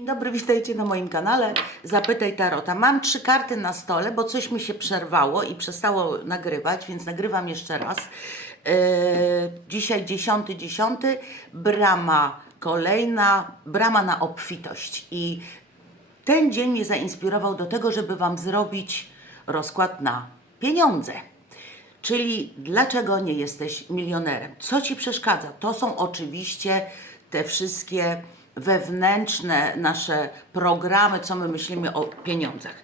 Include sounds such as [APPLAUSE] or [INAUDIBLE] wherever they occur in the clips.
Dzień dobry, witajcie na moim kanale Zapytaj Tarota. Mam trzy karty na stole, bo coś mi się przerwało i przestało nagrywać, więc nagrywam jeszcze raz. Yy, dzisiaj 10.10, 10, brama kolejna, brama na obfitość. I ten dzień mnie zainspirował do tego, żeby Wam zrobić rozkład na pieniądze. Czyli dlaczego nie jesteś milionerem? Co ci przeszkadza? To są oczywiście te wszystkie wewnętrzne nasze programy, co my myślimy o pieniądzach.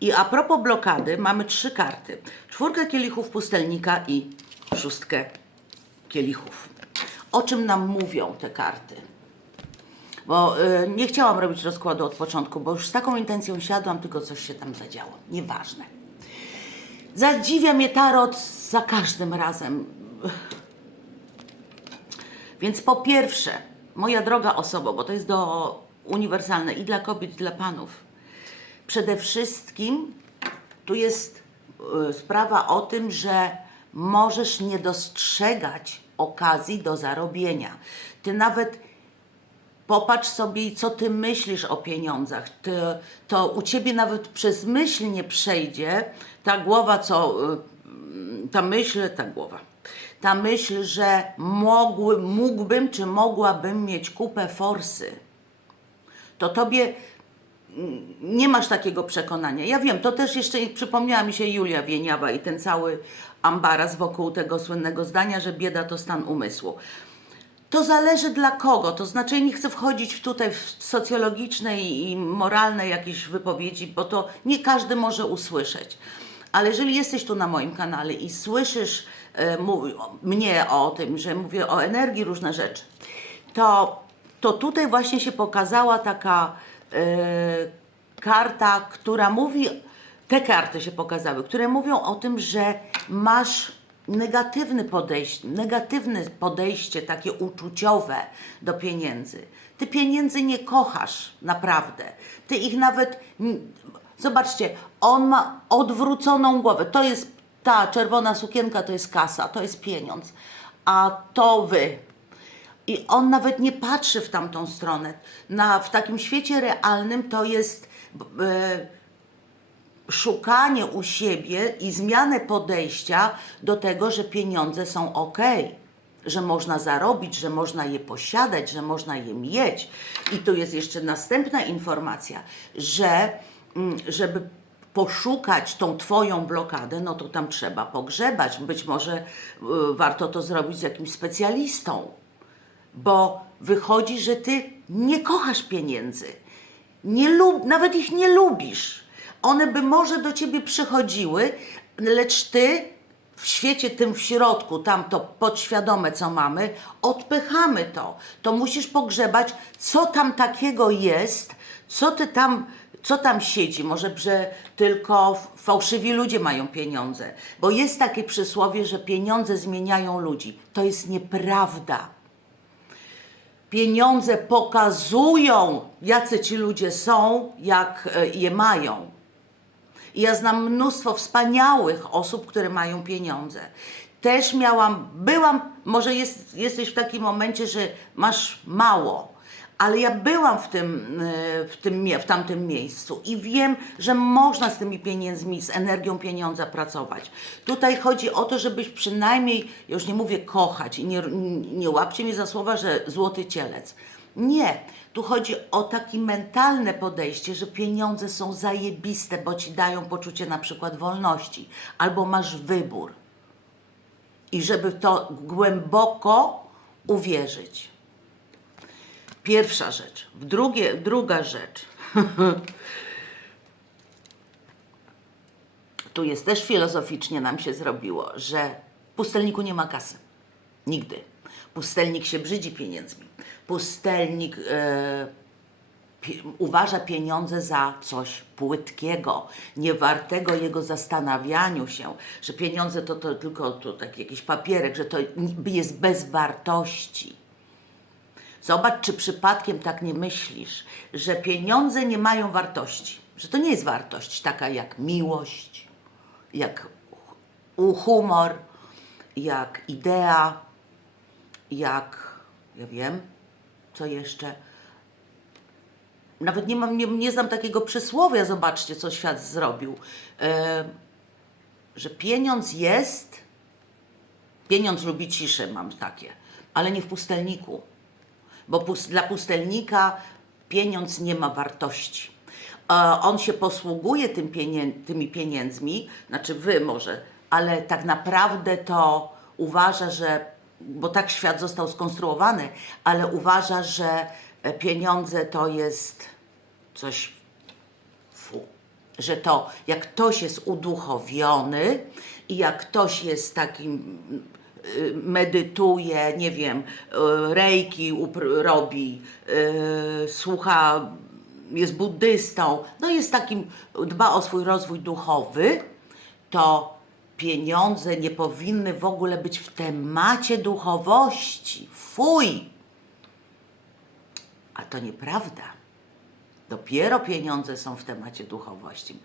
I a propos blokady, mamy trzy karty: czwórkę kielichów pustelnika i szóstkę kielichów. O czym nam mówią te karty? Bo y, nie chciałam robić rozkładu od początku, bo już z taką intencją siadłam, tylko coś się tam zadziało. Nieważne. Zadziwia mnie tarot za każdym razem. Więc po pierwsze, moja droga osoba, bo to jest do uniwersalne i dla kobiet, i dla panów. Przede wszystkim tu jest y, sprawa o tym, że możesz nie dostrzegać okazji do zarobienia. Ty nawet Popatrz sobie, co ty myślisz o pieniądzach. Ty, to u ciebie nawet przez myśl nie przejdzie ta głowa, co. y, Ta myśl, ta głowa. Ta myśl, że mogły, mógłbym czy mogłabym mieć kupę forsy. To tobie mm, nie masz takiego przekonania. Ja wiem, to też jeszcze przypomniała mi się Julia Wieniawa i ten cały ambaras wokół tego słynnego zdania, że bieda to stan umysłu. To zależy dla kogo, to znaczy nie chcę wchodzić tutaj w socjologiczne i moralne jakieś wypowiedzi, bo to nie każdy może usłyszeć. Ale jeżeli jesteś tu na moim kanale i słyszysz e, o- mnie o tym, że mówię o energii, różne rzeczy, to, to tutaj właśnie się pokazała taka e, karta, która mówi, te karty się pokazały, które mówią o tym, że masz negatywny podejście, negatywne podejście takie uczuciowe do pieniędzy. Ty pieniędzy nie kochasz naprawdę. Ty ich nawet zobaczcie, on ma odwróconą głowę. To jest ta czerwona sukienka, to jest kasa, to jest pieniądz. A to wy, i on nawet nie patrzy w tamtą stronę. Na, w takim świecie realnym to jest e, szukanie u siebie i zmianę podejścia do tego, że pieniądze są ok, że można zarobić, że można je posiadać, że można je mieć. I tu jest jeszcze następna informacja, że żeby poszukać tą Twoją blokadę, no to tam trzeba pogrzebać. Być może y, warto to zrobić z jakimś specjalistą bo wychodzi, że ty nie kochasz pieniędzy. Nie lub, nawet ich nie lubisz. One by może do ciebie przychodziły, lecz ty w świecie tym w środku, tam to podświadome, co mamy, odpychamy to. To musisz pogrzebać, co tam takiego jest, co ty tam, co tam siedzi. Może, że tylko fałszywi ludzie mają pieniądze. Bo jest takie przysłowie, że pieniądze zmieniają ludzi. To jest nieprawda. Pieniądze pokazują, jacy ci ludzie są, jak e, je mają. I ja znam mnóstwo wspaniałych osób, które mają pieniądze. Też miałam, byłam, może jest, jesteś w takim momencie, że masz mało, ale ja byłam w tym, e, w, tym, w tamtym miejscu i wiem, że można z tymi pieniędzmi, z energią pieniądza pracować. Tutaj chodzi o to, żebyś przynajmniej, już nie mówię kochać i nie, nie łapcie mnie za słowa, że złoty cielec. Nie, tu chodzi o takie mentalne podejście, że pieniądze są zajebiste, bo ci dają poczucie na przykład wolności, albo masz wybór. I żeby to głęboko uwierzyć. Pierwsza rzecz. Drugie, druga rzecz. [LAUGHS] tu jest też filozoficznie nam się zrobiło, że w pustelniku nie ma kasy. Nigdy. Pustelnik się brzydzi pieniędzmi. Pustelnik e, pi- uważa pieniądze za coś płytkiego, niewartego jego zastanawianiu się, że pieniądze to, to tylko to taki jakiś papierek, że to jest bez wartości. Zobacz, czy przypadkiem tak nie myślisz, że pieniądze nie mają wartości, że to nie jest wartość taka jak miłość, jak hu- humor, jak idea, jak, ja wiem, co jeszcze, nawet nie mam, nie, nie znam takiego przysłowia, zobaczcie, co świat zrobił, e, że pieniądz jest, pieniądz lubi ciszę, mam takie, ale nie w pustelniku, bo pus, dla pustelnika pieniądz nie ma wartości. E, on się posługuje tym pienię, tymi pieniędzmi, znaczy wy może, ale tak naprawdę to uważa, że, bo tak świat został skonstruowany, ale uważa, że e, pieniądze to jest coś fu, że to jak ktoś jest uduchowiony i jak ktoś jest takim medytuje, nie wiem, y, rejki robi, y, słucha, jest buddystą, no jest takim, dba o swój rozwój duchowy, to pieniądze nie powinny w ogóle być w temacie duchowości. Fuj! A to nieprawda. Dopiero pieniądze są w temacie duchowości.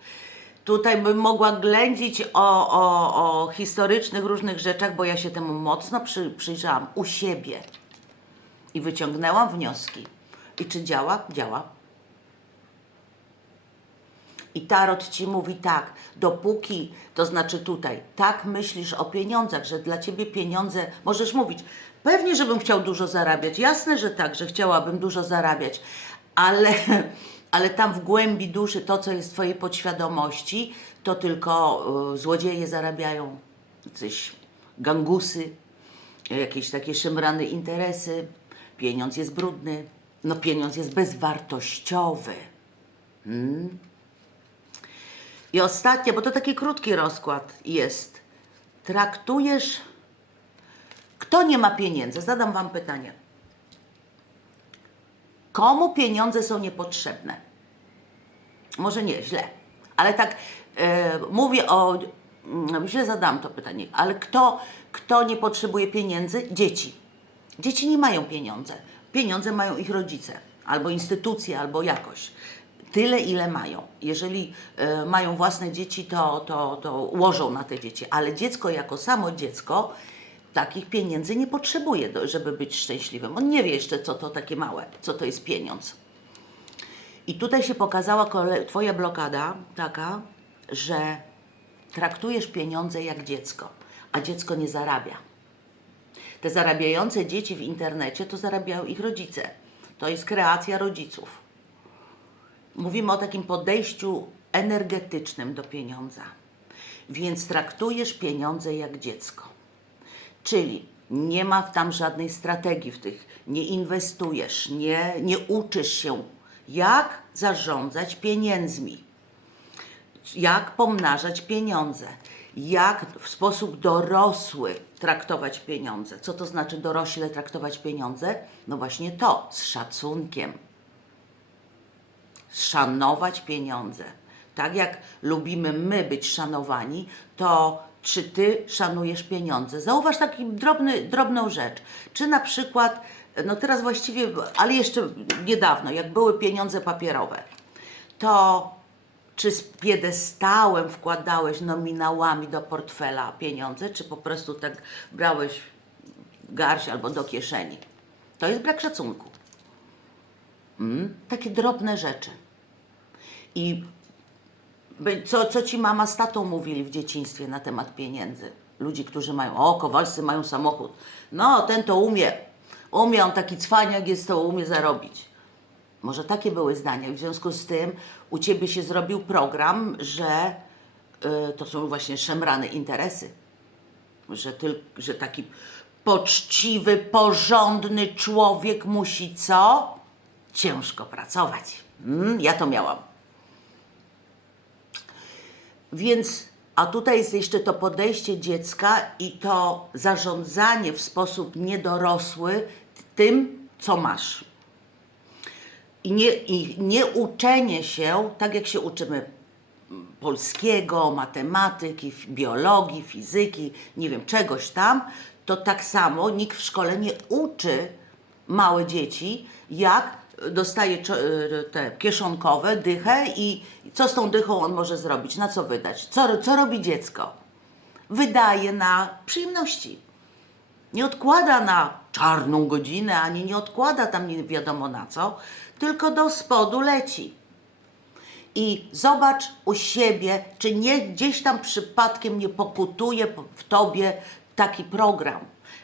Tutaj bym mogła ględzić o, o, o historycznych różnych rzeczach, bo ja się temu mocno przy, przyjrzałam u siebie i wyciągnęłam wnioski. I czy działa? Działa. I tarot ci mówi tak, dopóki, to znaczy tutaj, tak myślisz o pieniądzach, że dla ciebie pieniądze, możesz mówić, pewnie, żebym chciał dużo zarabiać, jasne, że tak, że chciałabym dużo zarabiać, ale, [LAUGHS] ale tam w głębi duszy, to co jest w twojej podświadomości, to tylko y, złodzieje zarabiają, coś gangusy, jakieś takie szemrane interesy, pieniądz jest brudny, no pieniądz jest bezwartościowy. I ostatnie, bo to taki krótki rozkład jest. Traktujesz. Kto nie ma pieniędzy? Zadam Wam pytanie. Komu pieniądze są niepotrzebne? Może nie, źle, ale tak e, mówię o. mm, Źle zadam to pytanie, ale kto, kto nie potrzebuje pieniędzy? Dzieci. Dzieci nie mają pieniądze. Pieniądze mają ich rodzice, albo instytucje, albo jakoś. Tyle, ile mają. Jeżeli e, mają własne dzieci, to, to, to łożą na te dzieci, ale dziecko jako samo dziecko takich pieniędzy nie potrzebuje, żeby być szczęśliwym. On nie wie jeszcze, co to takie małe, co to jest pieniądz. I tutaj się pokazała Twoja blokada taka, że traktujesz pieniądze jak dziecko, a dziecko nie zarabia. Te zarabiające dzieci w internecie to zarabiają ich rodzice. To jest kreacja rodziców. Mówimy o takim podejściu energetycznym do pieniądza. Więc traktujesz pieniądze jak dziecko. Czyli nie ma tam żadnej strategii w tych, nie inwestujesz, nie, nie uczysz się, jak zarządzać pieniędzmi, jak pomnażać pieniądze, jak w sposób dorosły traktować pieniądze. Co to znaczy dorośle traktować pieniądze? No właśnie to, z szacunkiem szanować pieniądze. Tak jak lubimy my być szanowani, to czy ty szanujesz pieniądze? Zauważ taką drobny, drobną rzecz. Czy na przykład, no teraz właściwie, ale jeszcze niedawno, jak były pieniądze papierowe, to czy z piedestałem wkładałeś nominałami do portfela pieniądze, czy po prostu tak brałeś garść albo do kieszeni? To jest brak szacunku. Mm? Takie drobne rzeczy. I co, co ci mama z tatą mówili w dzieciństwie na temat pieniędzy? Ludzi, którzy mają, o, Kowalscy mają samochód. No, ten to umie. Umie, on taki cwaniak jest, to umie zarobić. Może takie były zdania. W związku z tym u ciebie się zrobił program, że y, to są właśnie szemrane interesy. Że, tyl, że taki poczciwy, porządny człowiek musi co? Ciężko pracować. Mm, ja to miałam. Więc, a tutaj jest jeszcze to podejście dziecka i to zarządzanie w sposób niedorosły tym, co masz. I nie, I nie uczenie się, tak jak się uczymy polskiego, matematyki, biologii, fizyki, nie wiem, czegoś tam, to tak samo nikt w szkole nie uczy małe dzieci, jak dostaje y, te kieszonkowe, dychę i co z tą dychą on może zrobić, na co wydać, co, co robi dziecko. Wydaje na przyjemności. Nie odkłada na czarną godzinę, ani nie odkłada tam nie wiadomo na co, tylko do spodu leci. I zobacz u siebie, czy nie gdzieś tam przypadkiem nie pokutuje po- w tobie taki program,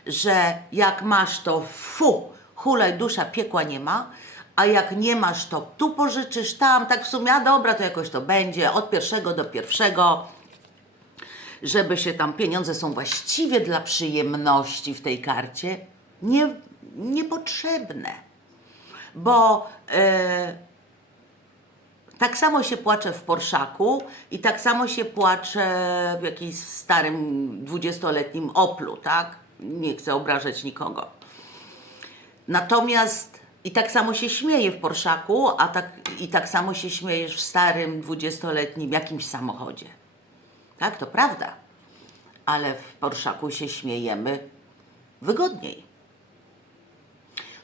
że jak masz to fu, hulaj dusza, piekła nie ma, a jak nie masz to tu pożyczysz, tam, tak w sumie, a dobra, to jakoś to będzie, od pierwszego do pierwszego, żeby się tam pieniądze są właściwie dla przyjemności w tej karcie, nie, niepotrzebne. Bo e, tak samo się płacze w Porszaku i tak samo się płacze w jakimś starym dwudziestoletnim Oplu, tak? Nie chcę obrażać nikogo. Natomiast i tak samo się śmieje w Porszaku, a tak, i tak samo się śmiejesz w starym dwudziestoletnim jakimś samochodzie. Tak, to prawda. Ale w Porszaku się śmiejemy wygodniej.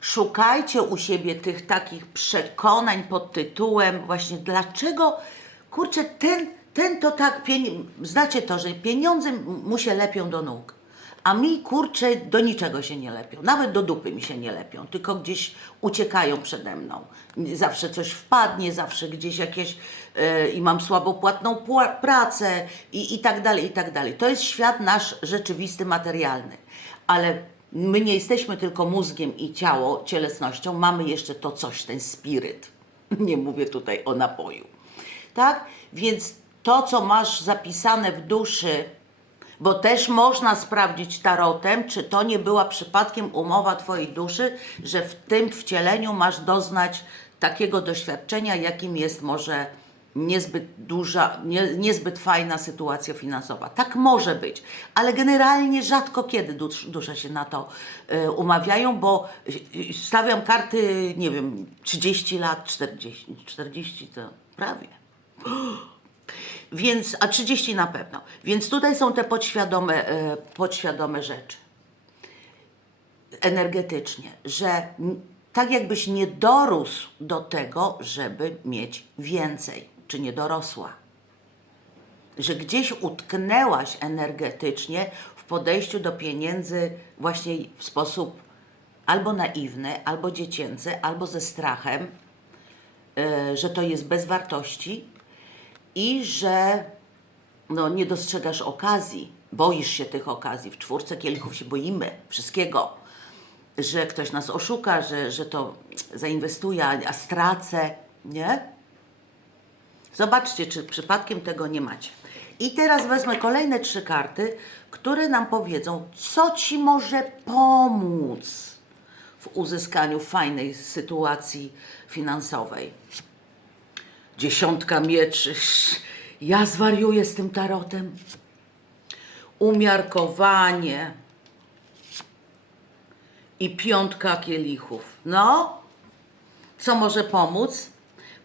Szukajcie u siebie tych takich przekonań pod tytułem właśnie dlaczego, kurczę, ten, ten to tak, znacie to, że pieniądze mu się lepią do nóg, a mi, kurczę, do niczego się nie lepią, nawet do dupy mi się nie lepią, tylko gdzieś uciekają przede mną. Zawsze coś wpadnie, zawsze gdzieś jakieś e, i mam słabo płatną pła- pracę i, i tak dalej, i tak dalej. To jest świat nasz rzeczywisty, materialny, ale my nie jesteśmy tylko mózgiem i ciało, cielesnością, mamy jeszcze to coś, ten spiryt. [LAUGHS] Nie mówię tutaj o napoju. Tak? Więc to, co masz zapisane w duszy, bo też można sprawdzić tarotem, czy to nie była przypadkiem umowa Twojej duszy, że w tym wcieleniu masz doznać takiego doświadczenia, jakim jest może niezbyt duża, nie, niezbyt fajna sytuacja finansowa. Tak może być, ale generalnie rzadko kiedy dusz, dusze się na to e, umawiają, bo e, stawiam karty, nie wiem, 30 lat, 40, 40 to prawie. Więc, a 30 na pewno. Więc tutaj są te podświadome, e, podświadome rzeczy. Energetycznie, że tak jakbyś nie dorósł do tego, żeby mieć więcej, czy nie dorosła. Że gdzieś utknęłaś energetycznie w podejściu do pieniędzy właśnie w sposób albo naiwny, albo dziecięcy, albo ze strachem, e, że to jest bez wartości i że no, nie dostrzegasz okazji, boisz się tych okazji. W czwórce kielichów się boimy wszystkiego, że ktoś nas oszuka, że, że to zainwestuje, a stracę, nie? Zobaczcie, czy przypadkiem tego nie macie. I teraz wezmę kolejne trzy karty, które nam powiedzą, co ci może pomóc w uzyskaniu fajnej sytuacji finansowej. Dziesiątka mieczy. Ja zwariuję z tym tarotem. Umiarkowanie. I piątka kielichów. No, co może pomóc?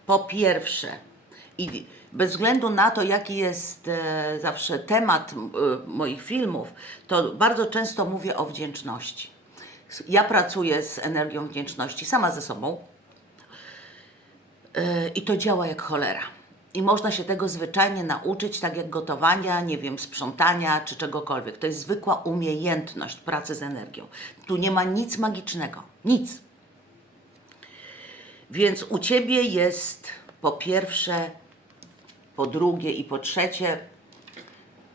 Po pierwsze, i bez względu na to, jaki jest e, zawsze temat e, moich filmów, to bardzo często mówię o wdzięczności. Ja pracuję z energią wdzięczności, sama ze sobą, i to działa jak cholera. I można się tego zwyczajnie nauczyć, tak jak gotowania, nie wiem, sprzątania czy czegokolwiek. To jest zwykła umiejętność pracy z energią. Tu nie ma nic magicznego. Nic. Więc u ciebie jest po pierwsze, po drugie i po trzecie,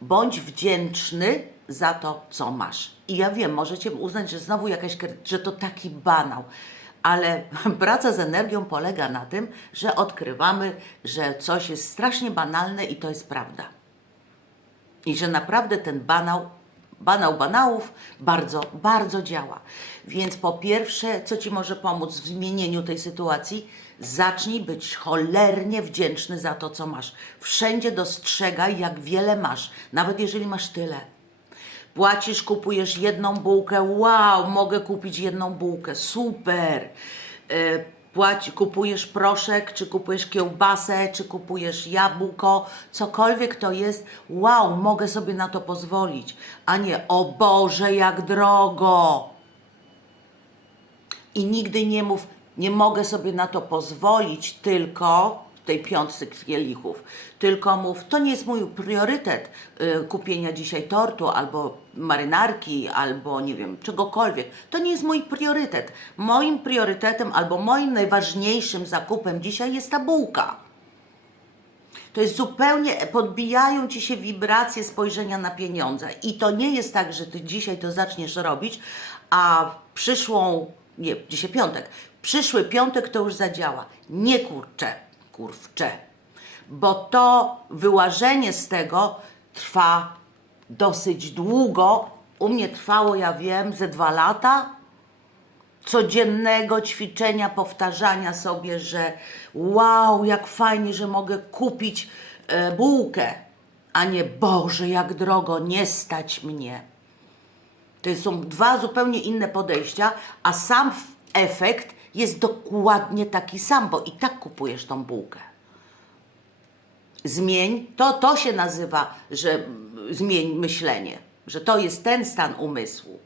bądź wdzięczny za to, co masz. I ja wiem, możecie uznać, że znowu jakaś, że to taki banał, ale [LAUGHS] praca z energią polega na tym, że odkrywamy, że coś jest strasznie banalne i to jest prawda. I że naprawdę ten banał, banał banałów bardzo, bardzo działa. Więc po pierwsze, co Ci może pomóc w zmienieniu tej sytuacji? Zacznij być cholernie wdzięczny za to, co masz. Wszędzie dostrzegaj, jak wiele masz, nawet jeżeli masz tyle. Płacisz, kupujesz jedną bułkę, wow, mogę kupić jedną bułkę, super. E, Płaci, kupujesz proszek, czy kupujesz kiełbasę, czy kupujesz jabłko, cokolwiek to jest, wow, mogę sobie na to pozwolić, a nie, o Boże, jak drogo. I nigdy nie mów, nie mogę sobie na to pozwolić, tylko tej piątce kielichów, tylko mów, to nie jest mój priorytet y, kupienia dzisiaj tortu albo marynarki, albo nie wiem, czegokolwiek. To nie jest mój priorytet. Moim priorytetem albo moim najważniejszym zakupem dzisiaj jest ta bułka. To jest zupełnie, podbijają ci się wibracje spojrzenia na pieniądze. I to nie jest tak, że ty dzisiaj to zaczniesz robić, a przyszłą, nie, dzisiaj piątek, przyszły piątek to już zadziała. Nie kurczę, kurwcze. Bo to wyłażenie z tego trwa dosyć długo. U mnie trwało, ja wiem, ze dwa lata codziennego ćwiczenia, powtarzania sobie, że wow, jak fajnie, że mogę kupić e, bułkę, a nie Boże, jak drogo, nie stać mnie. To są dwa zupełnie inne podejścia, a sam efekt jest dokładnie taki sam, bo i tak kupujesz tą bułkę. Zmień, to, to się nazywa, że zmień myślenie, że to jest ten stan umysłu.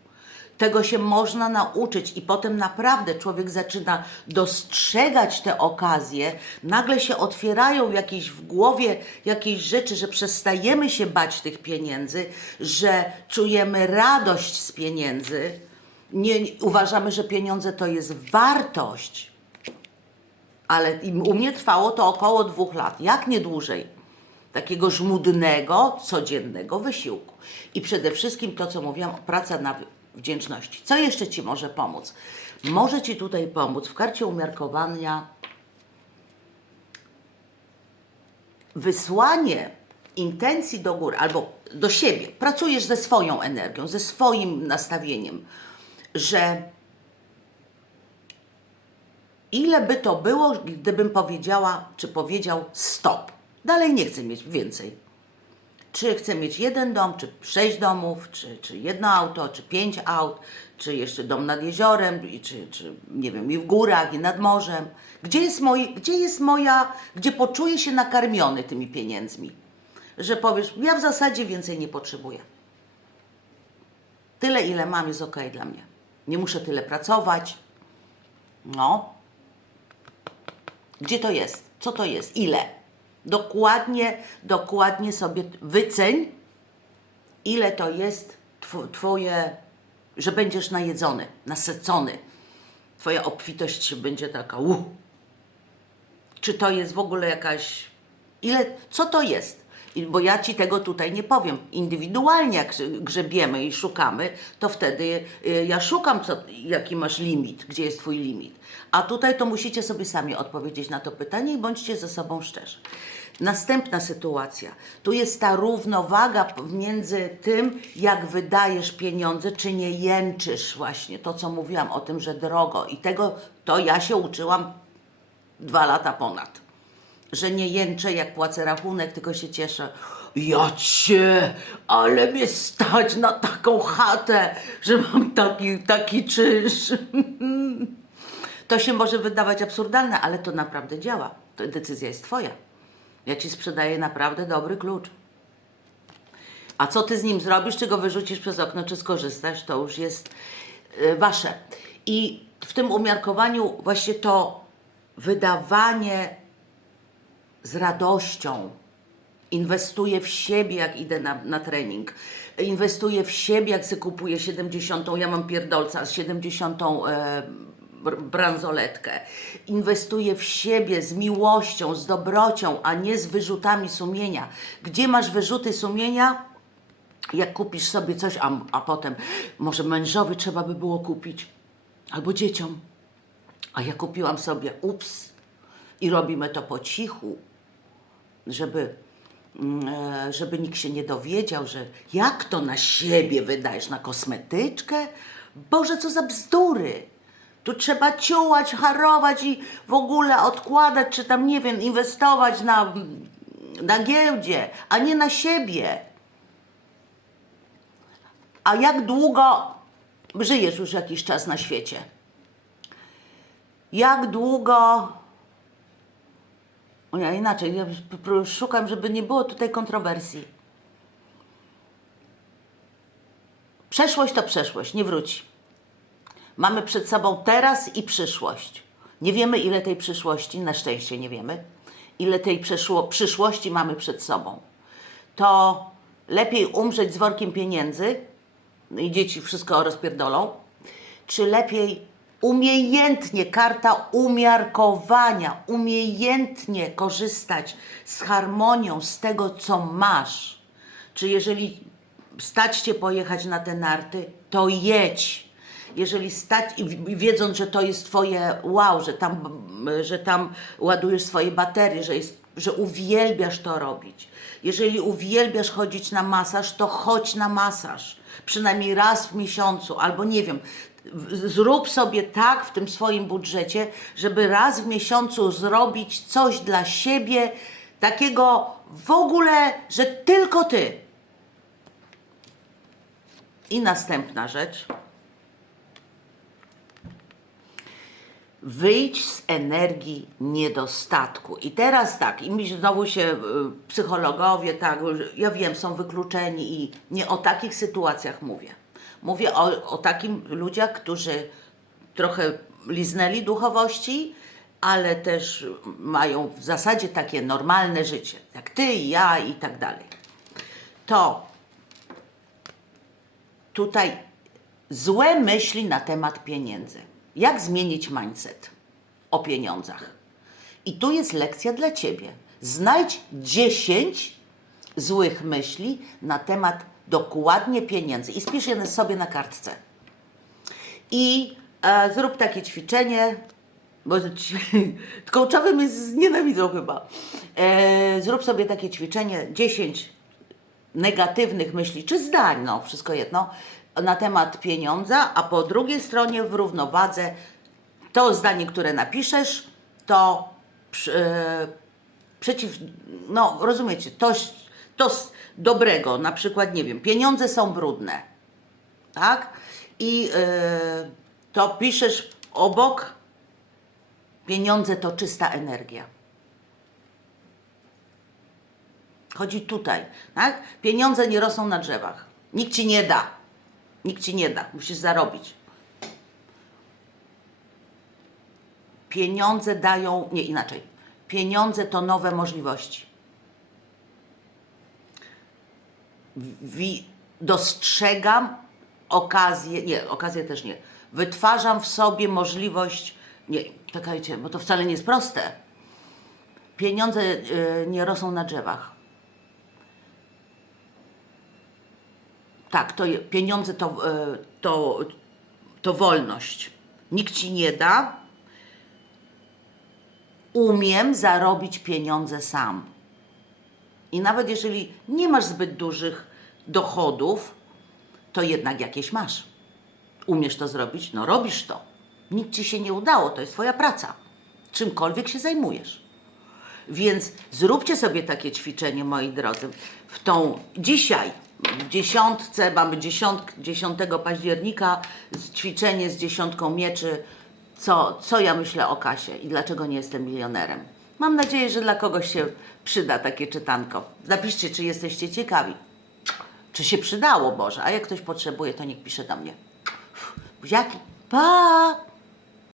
Tego się można nauczyć i potem naprawdę człowiek zaczyna dostrzegać te okazje, nagle się otwierają jakieś w głowie jakieś rzeczy, że przestajemy się bać tych pieniędzy, że czujemy radość z pieniędzy. Nie, uważamy, że pieniądze to jest wartość, ale u mnie trwało to około dwóch lat, jak nie dłużej. Takiego żmudnego, codziennego wysiłku. I przede wszystkim to, co mówiłam, praca na wdzięczności. Co jeszcze Ci może pomóc? Może Ci tutaj pomóc w karcie umiarkowania wysłanie intencji do góry albo do siebie. Pracujesz ze swoją energią, ze swoim nastawieniem, że ile by to było, gdybym powiedziała, czy powiedział stop. Dalej nie chcę mieć więcej. Czy chcę mieć jeden dom, czy sześć domów, czy, czy jedno auto, czy pięć aut, czy jeszcze dom nad jeziorem, i czy, czy nie wiem, i w górach, i nad morzem. Gdzie jest, moi, gdzie jest moja, gdzie poczuję się nakarmiony tymi pieniędzmi? Że powiesz, ja w zasadzie więcej nie potrzebuję. Tyle, ile mam, jest ok dla mnie. Nie muszę tyle pracować. No, gdzie to jest? Co to jest? Ile? Dokładnie, dokładnie sobie wyceń, ile to jest tw- Twoje, że będziesz najedzony, nasycony. Twoja obfitość będzie taka, uh. Czy to jest w ogóle jakaś, ile, co to jest? Bo ja Ci tego tutaj nie powiem. Indywidualnie jak grzebiemy i szukamy, to wtedy y, ja szukam, co, jaki masz limit, gdzie jest Twój limit. A tutaj to musicie sobie sami odpowiedzieć na to pytanie i bądźcie ze sobą szczerzy. Następna sytuacja. Tu jest ta równowaga między tym, jak wydajesz pieniądze, czy nie jęczysz właśnie. To, co mówiłam o tym, że drogo. I tego, to ja się uczyłam dwa lata ponad. Że nie jęczę, jak płacę rachunek, tylko się cieszę. Ja cię, ale mnie stać na taką chatę, że mam taki, taki czynsz. To się może wydawać absurdalne, ale to naprawdę działa. To decyzja jest Twoja. Ja Ci sprzedaję naprawdę dobry klucz. A co Ty z nim zrobisz, czy go wyrzucisz przez okno, czy skorzystasz, to już jest y, Wasze. I w tym umiarkowaniu właśnie to wydawanie z radością, Inwestuję w siebie, jak idę na, na trening. Inwestuję w siebie, jak sobie kupuję 70. Ja mam pierdolca z 70. E, br- bransoletkę. Inwestuję w siebie z miłością, z dobrocią, a nie z wyrzutami sumienia. Gdzie masz wyrzuty sumienia? Jak kupisz sobie coś, a, a potem może mężowi trzeba by było kupić, albo dzieciom. A ja kupiłam sobie, ups, i robimy to po cichu, żeby, mm, e, żeby nikt się nie dowiedział, że jak to na siebie wydajesz, na kosmetyczkę? Boże, co za bzdury! Tu trzeba ciułać, harować i w ogóle odkładać, czy tam, nie wiem, inwestować na, na giełdzie, a nie na siebie. A jak długo żyjesz już jakiś czas na świecie? Jak długo ja inaczej, ja szukam, żeby nie było tutaj kontrowersji. Przeszłość to przeszłość, nie wróci. Mamy przed sobą teraz i przyszłość. Nie wiemy, ile tej przyszłości, na szczęście nie wiemy, ile tej przyszłości mamy przed sobą, to lepiej umrzeć z workiem pieniędzy i dzieci wszystko rozpierdolą, czy lepiej umiejętnie, karta umiarkowania, umiejętnie korzystać z harmonią, z tego, co masz. Czy jeżeli stać cię pojechać na te narty, to jedź. Jeżeli stać, wiedząc, że to jest twoje wow, że tam, że tam ładujesz swoje baterie, że, jest, że uwielbiasz to robić. Jeżeli uwielbiasz chodzić na masaż, to chodź na masaż. Przynajmniej raz w miesiącu, albo nie wiem, zrób sobie tak w tym swoim budżecie, żeby raz w miesiącu zrobić coś dla siebie, takiego w ogóle, że tylko ty. I następna rzecz. Wyjdź z energii niedostatku. I teraz tak, i mi znowu się y, psychologowie, tak, ja wiem, są wykluczeni i nie o takich sytuacjach mówię. Mówię o, o takim ludziach, którzy trochę liznęli duchowości, ale też mają w zasadzie takie normalne życie, jak ty i ja i tak dalej. To tutaj złe myśli na temat pieniędzy. Jak zmienić mindset o pieniądzach? I tu jest lekcja dla ciebie. Znajdź 10 złych myśli na temat dokładnie pieniędzy i spisz je sobie na kartce. I e, zrób takie ćwiczenie, bo coachowie [LAUGHS] mnie znienawidzą chyba. E, zrób sobie takie ćwiczenie 10 negatywnych myśli, czy zdań, no wszystko jedno, na temat pieniądza, a po drugiej stronie w równowadze to zdanie, które napiszesz, to przy- e, przeciw, no rozumiecie, to, to dobrego, na przykład, nie wiem, pieniądze są brudne, tak? I e, to piszesz obok, pieniądze to czysta energia. Chodzi tutaj, tak? Pieniądze nie rosną na drzewach. Nikt ci nie da. Nikt ci nie da. Musisz zarobić. Pieniądze dają, nie inaczej. Pieniądze to nowe możliwości. Wi- dostrzegam okazję, nie, okazję też nie. Wytwarzam w sobie możliwość, nie, czekajcie, bo to wcale nie jest proste. Pieniądze y, nie rosną na drzewach. Tak, to pieniądze to, y, to, to wolność. Nikt ci nie da. Umiem zarobić pieniądze sam. I nawet jeżeli nie masz zbyt dużych dochodów, to jednak jakieś masz. Umiesz to zrobić? No robisz to. Nic ci się nie udało, to jest twoja praca. Czymkolwiek się zajmujesz. Więc zróbcie sobie takie ćwiczenie, moi drodzy. W tą dzisiaj, w dziesiątce, mamy dziesiąt, 10 października, ćwiczenie z dziesiątką mieczy. Co, co ja myślę o kasie i dlaczego nie jestem milionerem? Mam nadzieję, że dla kogoś się przyda takie czytanko. Napiszcie, czy jesteście ciekawi. Czy się przydało, Boże? A jak ktoś potrzebuje, to niech pisze do mnie. Buziaki. Pa!